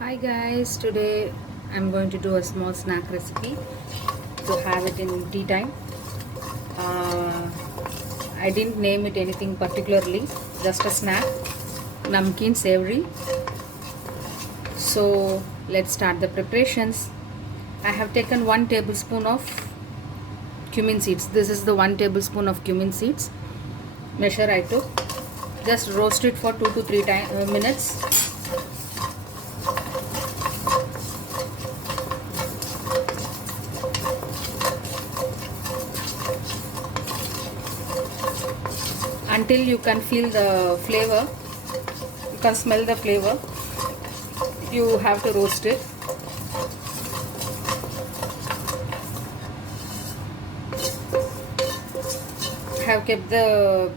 Hi guys, today I'm going to do a small snack recipe to have it in tea time. Uh, I didn't name it anything particularly, just a snack, namkeen savory. So let's start the preparations. I have taken 1 tablespoon of cumin seeds. This is the 1 tablespoon of cumin seeds. Measure I took. Just roast it for 2 to 3 minutes. Until you can feel the flavor, you can smell the flavor, you have to roast it. I have kept the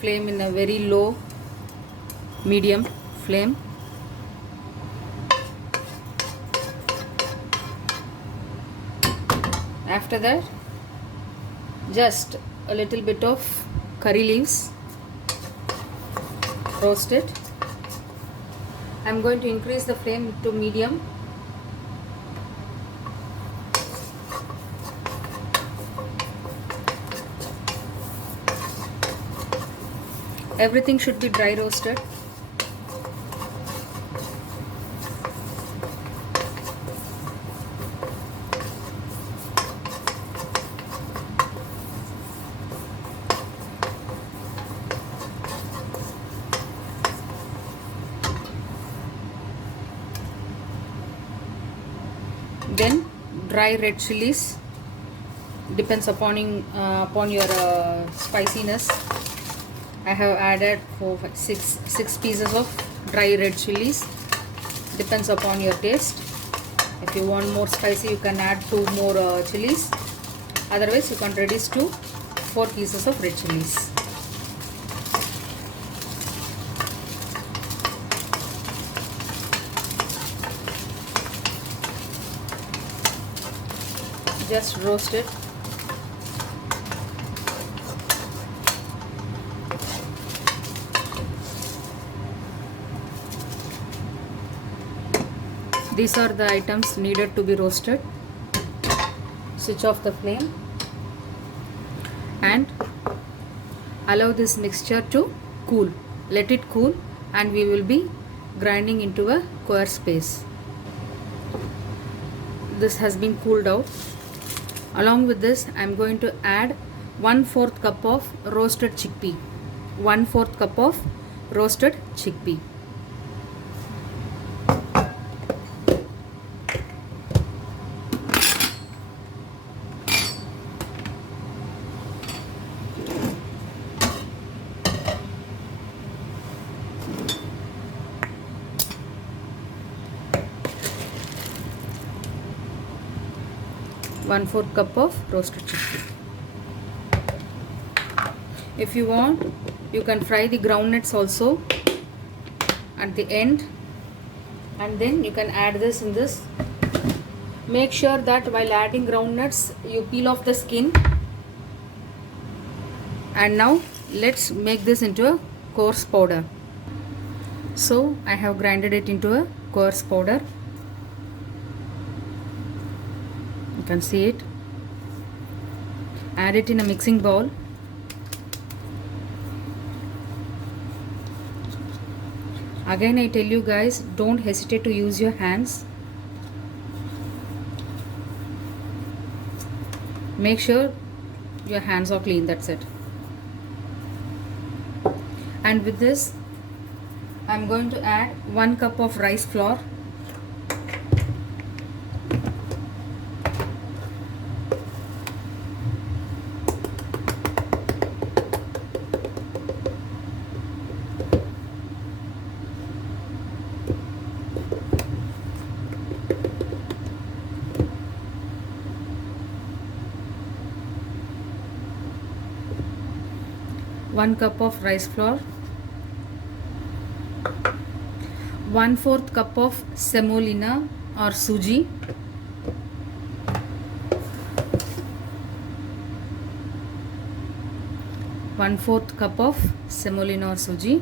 flame in a very low medium flame. After that, just a little bit of curry leaves, roast it. I'm going to increase the flame to medium. Everything should be dry roasted. Then dry red chilies, depends upon your spiciness. I have added six pieces of dry red chilies, depends upon your taste. If you want more spicy, you can add 2 more chilies. Otherwise, you can reduce to 4 pieces of red chilies. Just roast it. These are the items needed to be roasted. Switch off the flame and allow this mixture to cool. Let it cool and we will be grinding into a coarse paste. This has been cooled out. Along with this, I am going to add 1/4 cup of roasted chickpea. 1/4 cup of roasted chickpea. One-fourth cup of roasted chickpea. If you want, you can fry the groundnuts also at the end, and then you can add this in this. Make sure that while adding groundnuts, you peel off the skin. And now let's make this into a coarse powder. So I have grinded it into a coarse powder. You can see it. Add it in a mixing bowl. Again, I tell you guys, don't hesitate to use your hands. Make sure your hands are clean, that's it. And with this, I'm going to add 1 cup of rice flour. One cup of rice flour, 1/4 cup of semolina or suji, 1/4 cup of semolina or suji,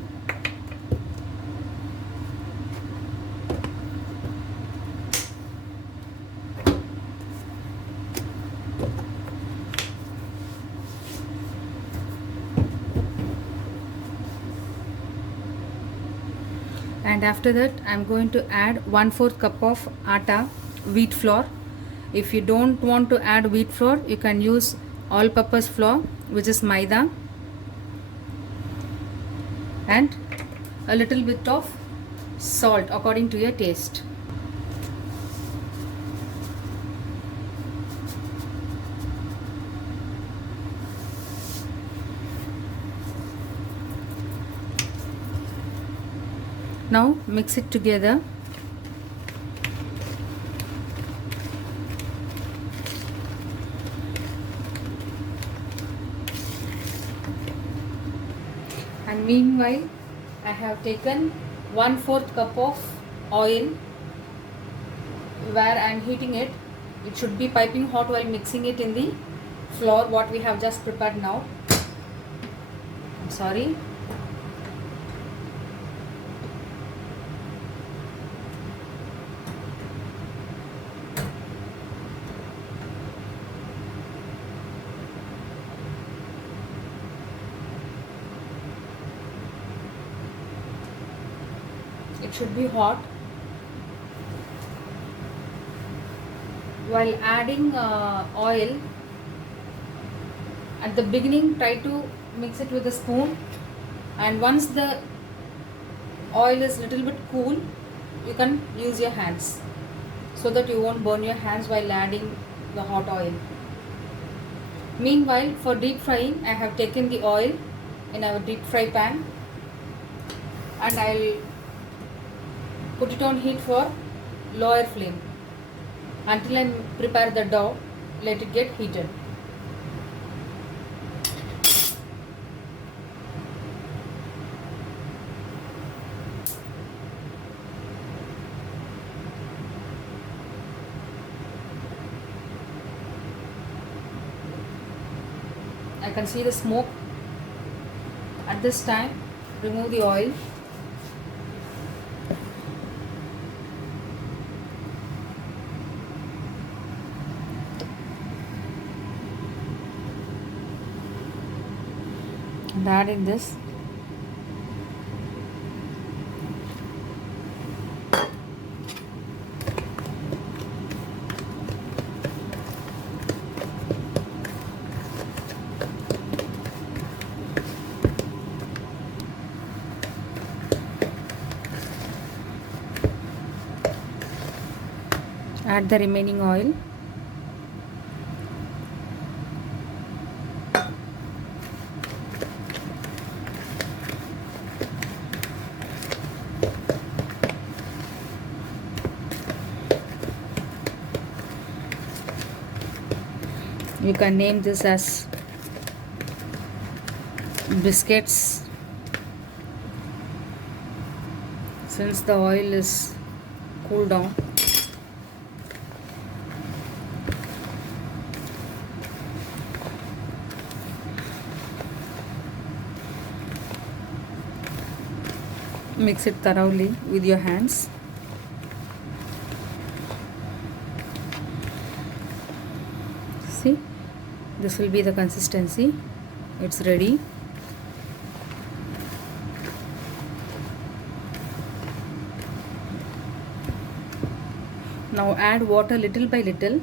after that I'm going to add 1/4 cup of atta, wheat flour. If you don't want to add wheat flour, you can use all purpose flour, which is maida, and a little bit of salt according to your taste. Now mix it together. And meanwhile, I have taken 1/4 cup of oil where I am heating it. It should be piping hot while mixing it in the flour what we have just prepared now. I'm sorry. It should be hot. While adding oil, at the beginning try to mix it with a spoon, and once the oil is little bit cool, you can use your hands so that you won't burn your hands while adding the hot oil. Meanwhile, for deep frying, I have taken the oil in our deep fry pan, and I'll put it on heat for lower flame until I prepare the dough. Let it get heated. I can see the smoke. At this time, remove the oil. And add in this. Add the remaining oil. You can name this as biscuits, since the oil is cooled down. Mix it thoroughly with your hands. See, this will be the consistency. It's ready. Now add water little by little.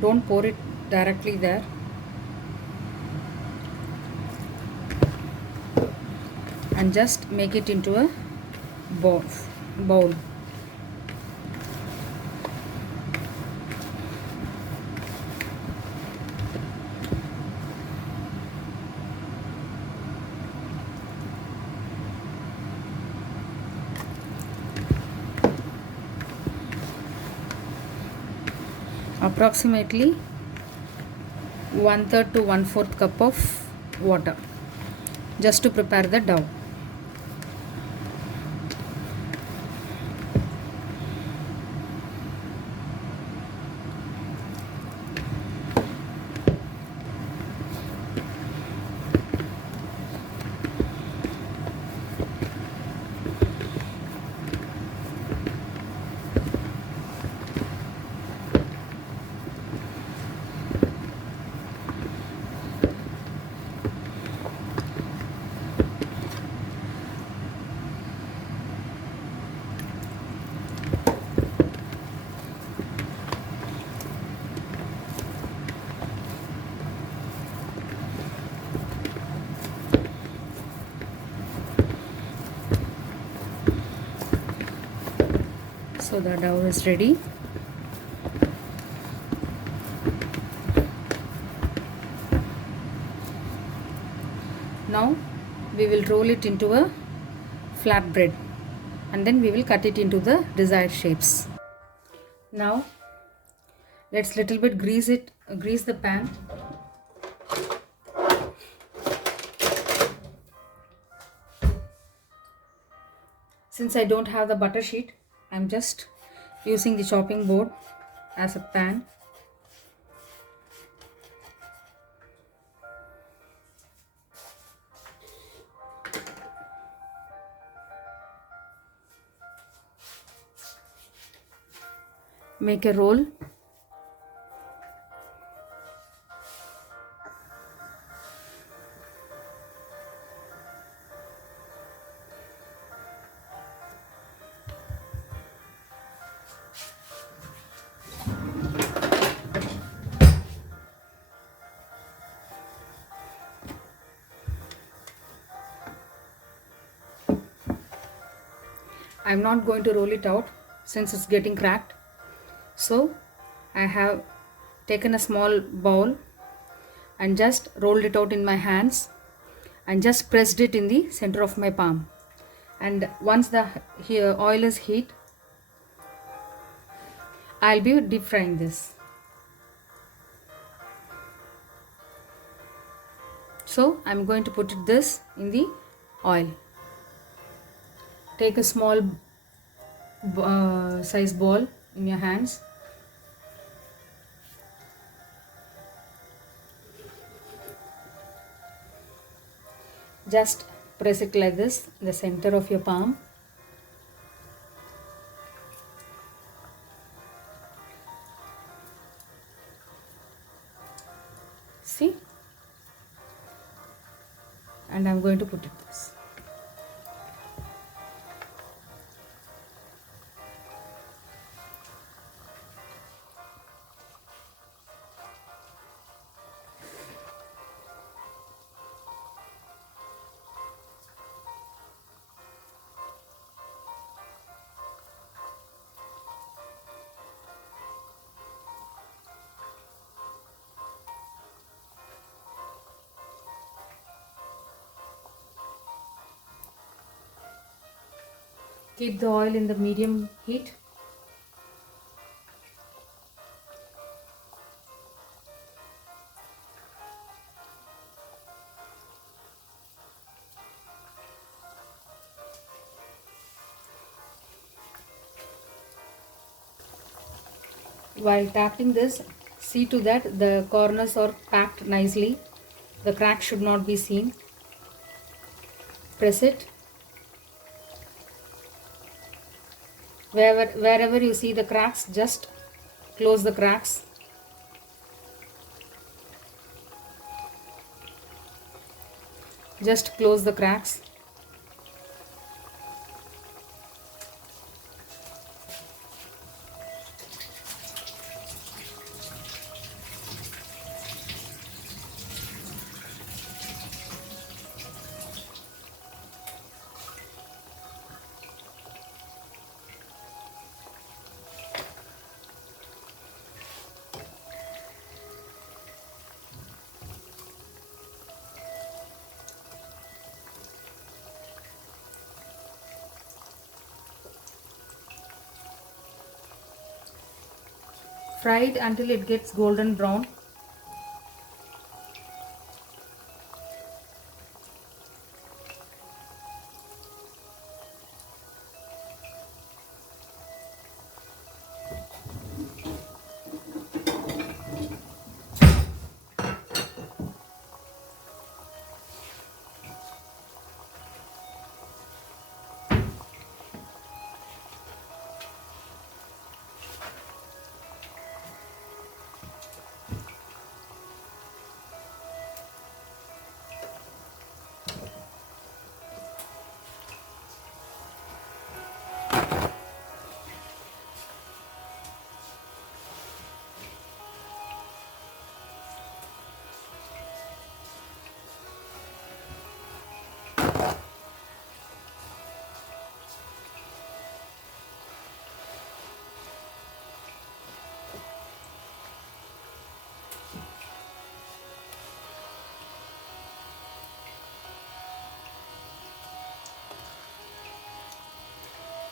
Don't pour it directly there. And just make it into a bowl. Approximately 1/3 to 1/4 cup of water just to prepare the dough. So the dough is ready. Now we will roll it into a flat bread and then we will cut it into the desired shapes. Now let's little bit grease the pan. Since I don't have the butter sheet, I'm just using the chopping board as a pan. Make a roll. I'm not going to roll it out since it's getting cracked. So I have taken a small bowl and just rolled it out in my hands and just pressed it in the center of my palm. And once the oil is heat, I'll be deep frying this. So I'm going to put this in the oil. Take a small size ball in your hands. Just press it like this in the center of your palm. See? And I'm going to put it this. Keep the oil in the medium heat. While tapping this, see to that the corners are packed nicely. The crack should not be seen. Press it. Wherever you see the cracks, just close the cracks. Just close the cracks. Fry it until it gets golden brown.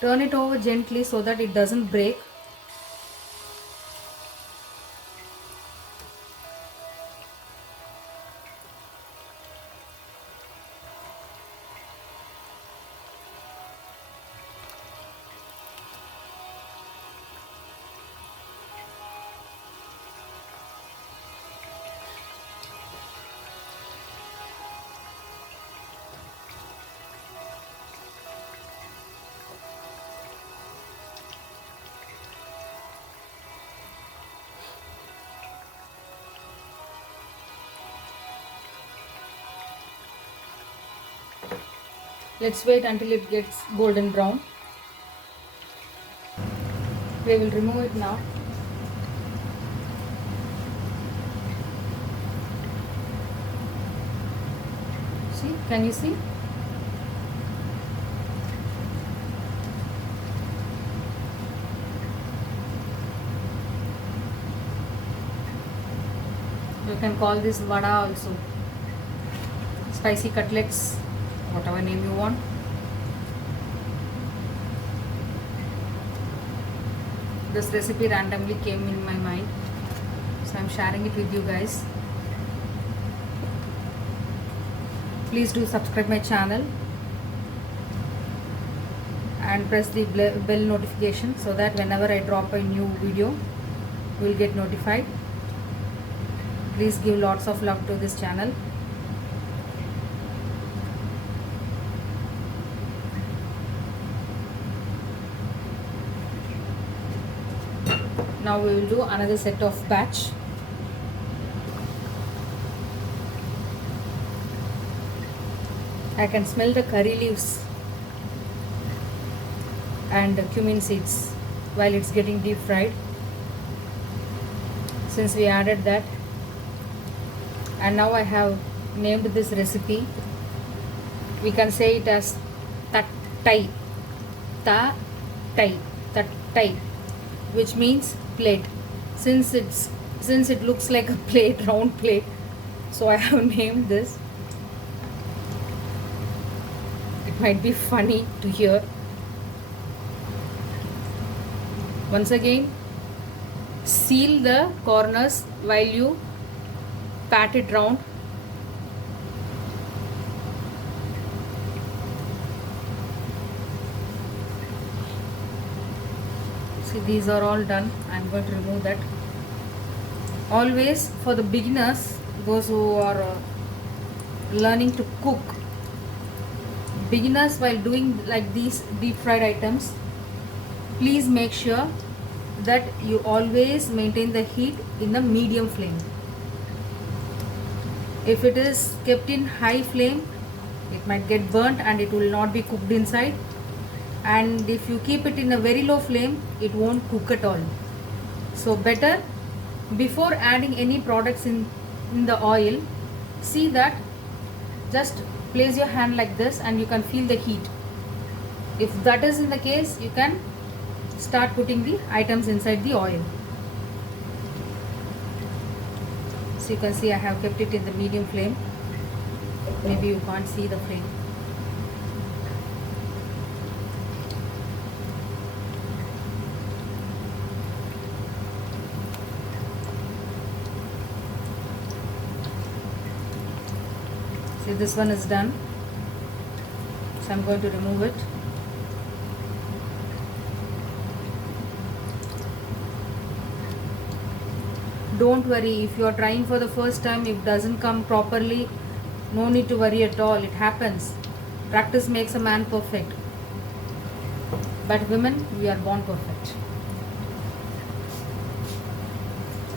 Turn it over gently so that it doesn't break. Let's wait until it gets golden brown. We will remove it now. See, can you see? You can call this vada also, spicy cutlets, whatever name you want. This recipe randomly came in my mind, so I'm sharing it with you guys. Please do subscribe my channel and press the bell notification so that whenever I drop a new video, you will get notified. Please give lots of love to this channel. Now we will do another set of batch. I can smell the curry leaves and the cumin seeds while it's getting deep fried, since we added that. And now I have named this recipe. We can say it as tattai, tattai, which means plate. Since it looks like a plate, round plate, so I have named this. It might be funny to hear. Once again, seal the corners while you pat it round. See, these are all done. I'm going to remove that. Always, for the beginners, those who are learning to cook, beginners, while doing like these deep fried items, please make sure that you always maintain the heat in the medium flame. If it is kept in high flame, it might get burnt and it will not be cooked inside. And if you keep it in a very low flame, it won't cook at all. So better, before adding any products in the oil, see that just place your hand like this and you can feel the heat. If that is in the case, you can start putting the items inside the oil. So you can see I have kept it in the medium flame. Maybe you can't see the flame. See, this one is done. So I'm going to remove it. Don't worry, if you are trying for the first time, if it doesn't come properly, no need to worry at all. It happens. Practice makes a man perfect. But women, we are born perfect.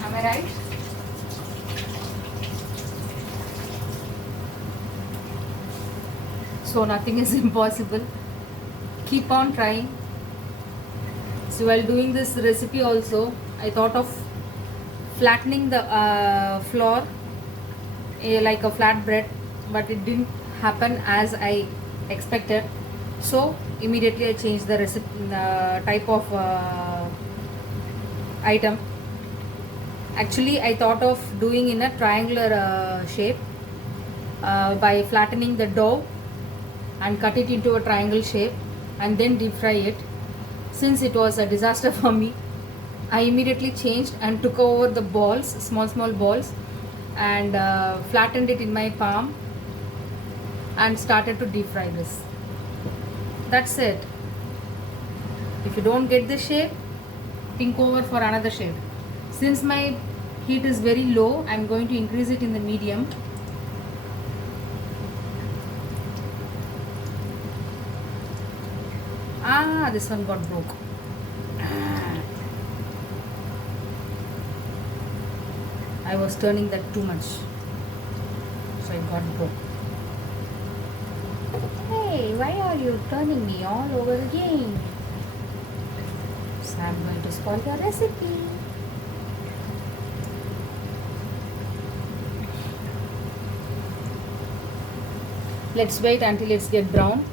Am I right? So nothing is impossible. Keep on trying. So while doing this recipe also, I thought of flattening the flour like a flat bread, but it didn't happen as I expected. So immediately I changed the recipe type of item. Actually, I thought of doing in a triangular shape by flattening the dough and cut it into a triangle shape and then deep fry it. Since it was a disaster for me, I immediately changed and took over the balls, small balls, and flattened it in my palm and started to deep fry this. That's it. If you don't get the shape, think over for another shade. Since my heat is very low, I'm going to increase it in the medium. This one got broke. I was turning that too much, so it got broke. Hey, why are you turning me all over again? So I'm going to spoil your recipe. Let's wait until it's get brown.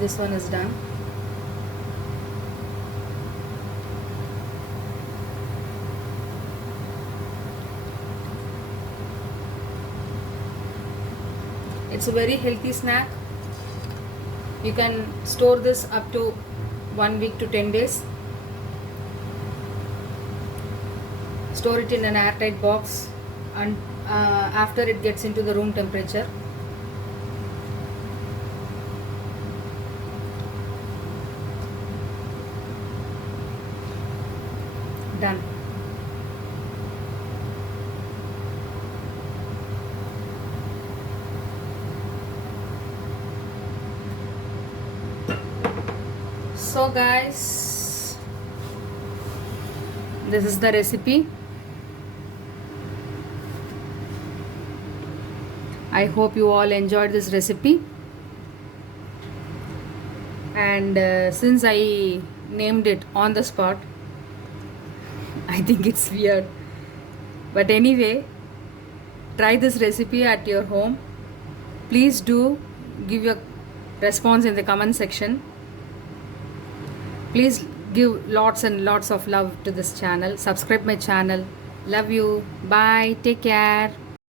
This one is done. It's a very healthy snack. You can store this up to 1 week to 10 days. Store it in an airtight box, and after it gets into the room temperature. Done. So guys, this is the recipe. I hope you all enjoyed this recipe, and since I named it on the spot, I think it's weird, but anyway, try this recipe at your home. Please do give your response in the comment section. Please give lots and lots of love to this channel. Subscribe my channel. Love you. Bye. Take care.